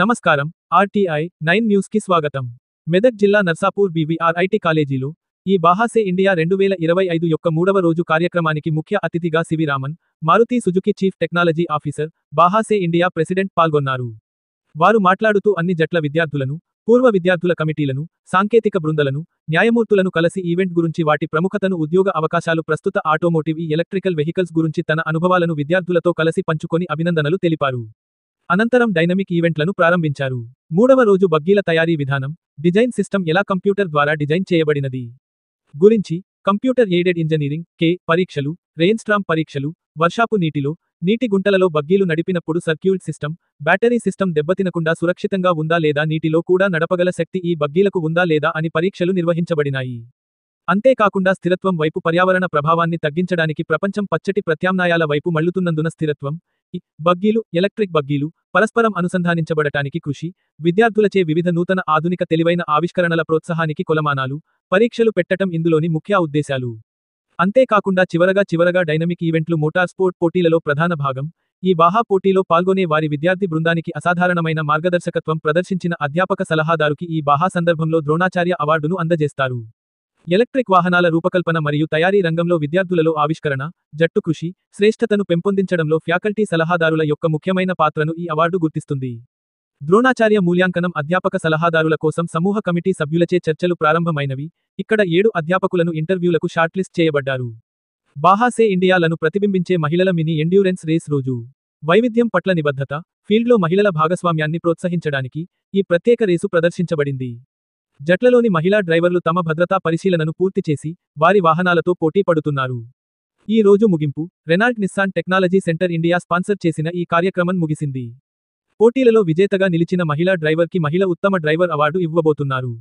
నమస్కారం. RTI 9 news కి స్వాగతం. మెదక్ జిల్లా నర్సాపూర్ బీవీఆర్ ఐటీ కాలేజీలో ఈ బాహాసే ఇండియా 2025 యొక్క 3వ రోజు కార్యక్రమానికి ముఖ్య అతిథిగా C V Raman, Maruti Suzuki chief technology officer, బాహాసే ఇండియా ప్రెసిడెంట్ పాల్గొన్నారు. వారు మాట్లాడుతూ అన్ని జట్ల విద్యార్థులను, పూర్వ విద్యార్థుల కమిటీలను, సాంకేతిక బృందలను, న్యాయమూర్తులను కలిసి ఈవెంట్ గురించి వాటి ప్రముఖతను, ఉద్యోగ అవకాశాలు, ప్రస్తుత ఆటోమోటివ్ ఎలక్ట్రికల్ వెహికల్స్ గురించి తన అనుభవాలను విద్యార్థులతో కలిసి పంచుకొని అభినందనలు తెలిపారు. అనంతరం డైనమిక్ ఈవెంట్లను ప్రారంభించారు. 3వ రోజు బగ్గీల తయారీ విధానం, డిజైన్ సిస్టమ్ ఎలా కంప్యూటర్ ద్వారా డిజైన్ చేయబడినది గురించి, కంప్యూటర్ ఎయిడెడ్ ఇంజనీరింగ్ పరీక్షలు, రెయిన్స్ట్రామ్ పరీక్షలు, వర్షాపు నీటి గుంటలలో బగ్గీలు నడిపినప్పుడు సర్క్యూట్ సిస్టమ్, బ్యాటరీ సిస్టమ్ దెబ్బతినకుండా సురక్షితంగా ఉందా లేదా, నీటిలో కూడా నడపగల శక్తి ఈ బగ్గీలకు ఉందా లేదా అని పరీక్షలు నిర్వహించబడినాయి. అంతేకాకుండా స్థిరత్వం వైపు, పర్యావరణ ప్రభావాన్ని తగ్గించడానికి ప్రపంచం పచ్చటి ప్రత్యామ్నాయాల వైపు మళ్లుతున్నందున స్థిరత్వం, బగ్గీలు, ఎలక్ట్రిక్ బగ్గీలు, పరస్పరం అనుసంధానించబడటానికి కృషి, విద్యార్థులచే వివిధ నూతన ఆధునిక తెలివైన ఆవిష్కరణల ప్రోత్సాహానికి కొలమానాలు, పరీక్షలు పెట్టటం ఇందులోని ముఖ్య ఉద్దేశాలు. అంతేకాకుండా చివరగా డైనమిక్ ఈవెంట్లు, మోటార్ స్పోర్ట్ పోటీలలో ప్రధాన భాగం. ఈ బాహా పోటీలో పాల్గొనే వారి విద్యార్థి బృందానికి అసాధారణమైన మార్గదర్శకత్వం ప్రదర్శించిన అధ్యాపక సలహాదారుకి ఈ బాహా సందర్భంలో ద్రోణాచార్య అవార్డును అందజేస్తారు. ఎలక్ట్రిక్ వాహనాల రూపకల్పన మరియు తయారీ రంగంలో విద్యార్థులలో ఆవిష్కరణ, జట్టు కృషి, శ్రేష్ఠతను పెంపొందించడంలో ఫ్యాకల్టీ సలహాదారుల యొక్క ముఖ్యమైన పాత్రను ఈ అవార్డు గుర్తిస్తుంది. ద్రోణాచార్య మూల్యాంకనం, అధ్యాపక సలహాదారుల కోసం సమూహ కమిటీ సభ్యులచే చర్చలు ప్రారంభమైనవి. ఇక్కడ 7 అధ్యాపకులను ఇంటర్వ్యూలకు షార్ట్లిస్ట్ చేయబడ్డారు. బాహాసే ఇండియాలను ప్రతిబింబించే మహిళల మినీ ఎండ్యూరెన్స్ రేస్ రోజు. వైవిధ్యం పట్ల నిబద్ధత, ఫీల్డ్లో మహిళల భాగస్వామ్యాన్ని ప్రోత్సహించడానికి ఈ ప్రత్యేక రేసు ప్రదర్శించబడింది. జట్లలోని మహిళా డ్రైవర్లు తమ భద్రతా పరిశీలనను పూర్తి చేసి, వారి వాహనాలతో పోటీ పడుతున్నారు. ఈ రోజు ముగింపు, Renault Nissan technology centre India sponsor చేసిన ఈ కార్యక్రమం ముగిసింది. పోటీలలో విజేతగా నిలిచిన మహిళా డ్రైవర్కి మహిళ ఉత్తమ డ్రైవర్ అవార్డు ఇవ్వబోతున్నారు.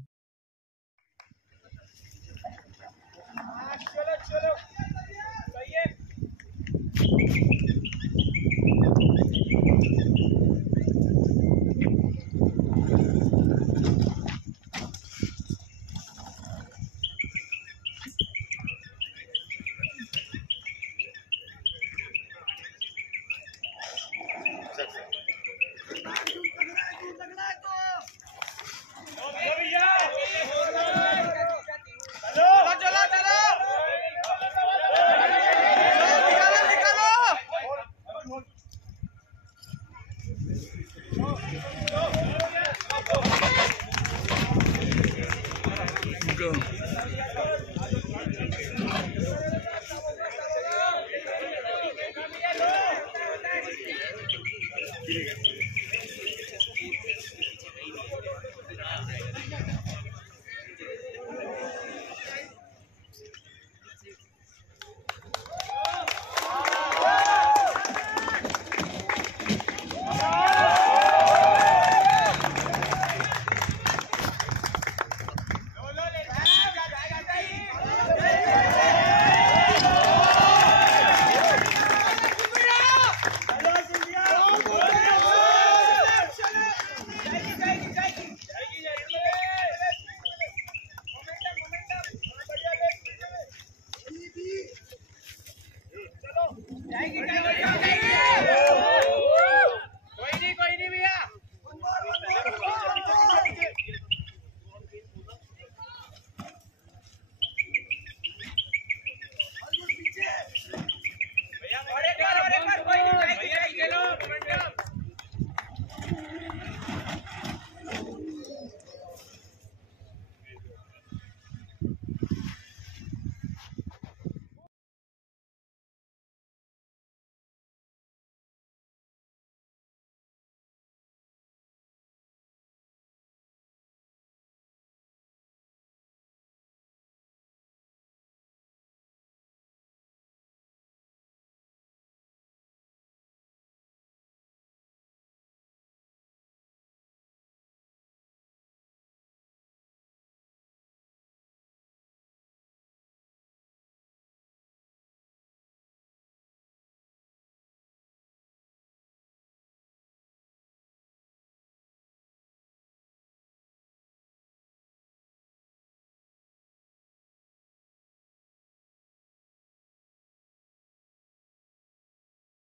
जाएगी